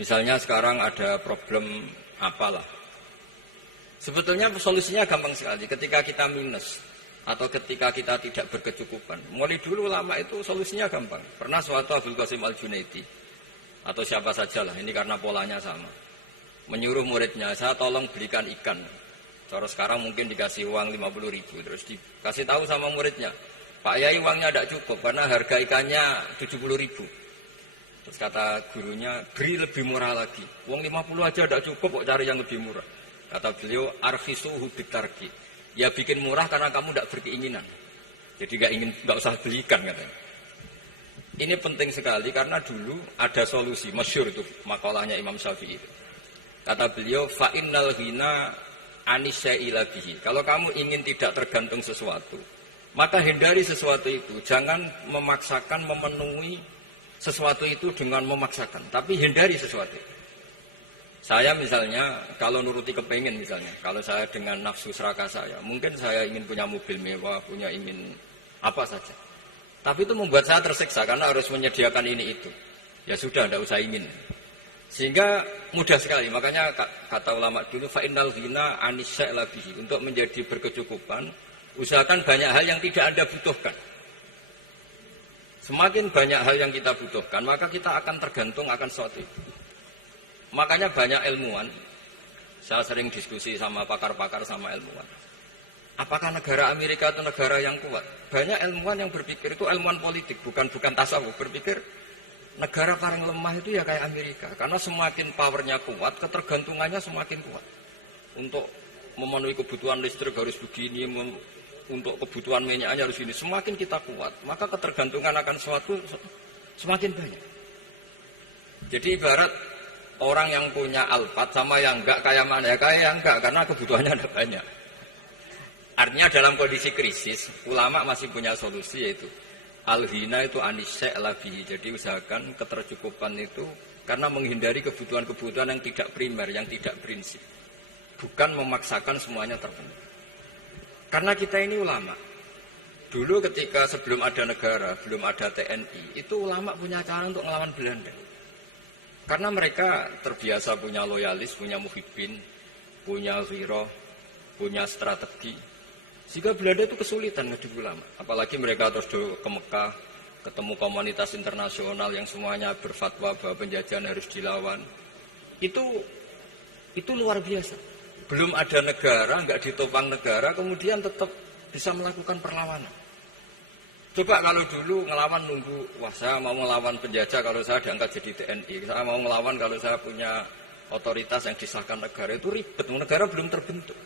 Misalnya sekarang ada problem apalah. Sebetulnya solusinya gampang sekali. Ketika kita minus atau ketika kita tidak berkecukupan. Mulai dulu ulama itu solusinya gampang. Pernah suatu Abdul Qasim Al-Junaidi atau siapa sajalah, ini karena polanya sama. Menyuruh muridnya, saya tolong belikan ikan. Cara sekarang mungkin dikasih uang 50.000, terus dikasih tahu sama muridnya, Pak Yai uangnya tidak cukup karena harga ikannya 70.000. Terus kata gurunya, beri lebih murah lagi. Uang 50 aja tidak cukup, kok cari yang lebih murah. Kata beliau, arfisuhu bitarki. Ya bikin murah karena kamu tidak berkeinginan. Jadi nggak usah belikan katanya. Ini penting sekali karena dulu ada solusi masyhur itu makalahnya Imam Syafi'i. Kata beliau, fa innal ghina anisya'ila bihi. Kalau kamu ingin tidak tergantung sesuatu, maka hindari sesuatu itu. Jangan memaksakan memenuhi sesuatu itu dengan memaksakan, tapi hindari sesuatu itu. Saya misalnya, kalau nuruti kepengin misalnya, kalau saya dengan nafsu serakah saya, mungkin saya ingin punya mobil mewah, ingin apa saja. Tapi itu membuat saya tersiksa karena harus menyediakan ini itu. Ya sudah, tidak usah ingin. Sehingga mudah sekali, makanya kata ulama dulu, fa'innal ghina anisya'la bihi. Untuk menjadi berkecukupan, usahakan banyak hal yang tidak Anda butuhkan. Semakin banyak hal yang kita butuhkan, maka kita akan tergantung akan sesuatu itu. Makanya banyak ilmuwan, saya sering diskusi sama pakar-pakar sama ilmuwan. Apakah negara Amerika itu negara yang kuat? Banyak ilmuwan yang berpikir itu ilmuwan politik, bukan tasawuf. Berpikir negara paling lemah itu ya kayak Amerika. Karena semakin powernya kuat, ketergantungannya semakin kuat. Untuk memenuhi kebutuhan listrik harus begini, untuk kebutuhan minyaknya harus ini. Semakin kita kuat, maka ketergantungan akan sesuatu semakin banyak. Jadi ibarat orang yang punya Alphard sama yang enggak kayak mana ya? Kayak yang enggak, karena kebutuhannya ada banyak. Artinya dalam kondisi krisis, ulama masih punya solusi, yaitu al-ghina itu anisya'la bihi. Jadi usahakan ketercukupan itu karena menghindari kebutuhan-kebutuhan yang tidak primer, yang tidak prinsip. Bukan memaksakan semuanya terpenuhi. Karena kita ini ulama. Dulu ketika sebelum ada negara, belum ada TNI, itu ulama punya cara untuk melawan Belanda. Karena mereka terbiasa punya loyalis, punya muhibbin, punya ghirah, punya strategi. Sehingga Belanda itu kesulitan ngadu ulama. Apalagi mereka terus ke Mekah, ketemu komunitas internasional yang semuanya berfatwa bahwa penjajahan harus dilawan. Itu luar biasa. Belum ada negara, nggak ditopang negara, kemudian tetap bisa melakukan perlawanan. Coba kalau dulu ngelawan nunggu, wah saya mau ngelawan penjajah kalau saya diangkat jadi TNI, saya mau ngelawan kalau saya punya otoritas yang disahkan negara, itu ribet, negara belum terbentuk.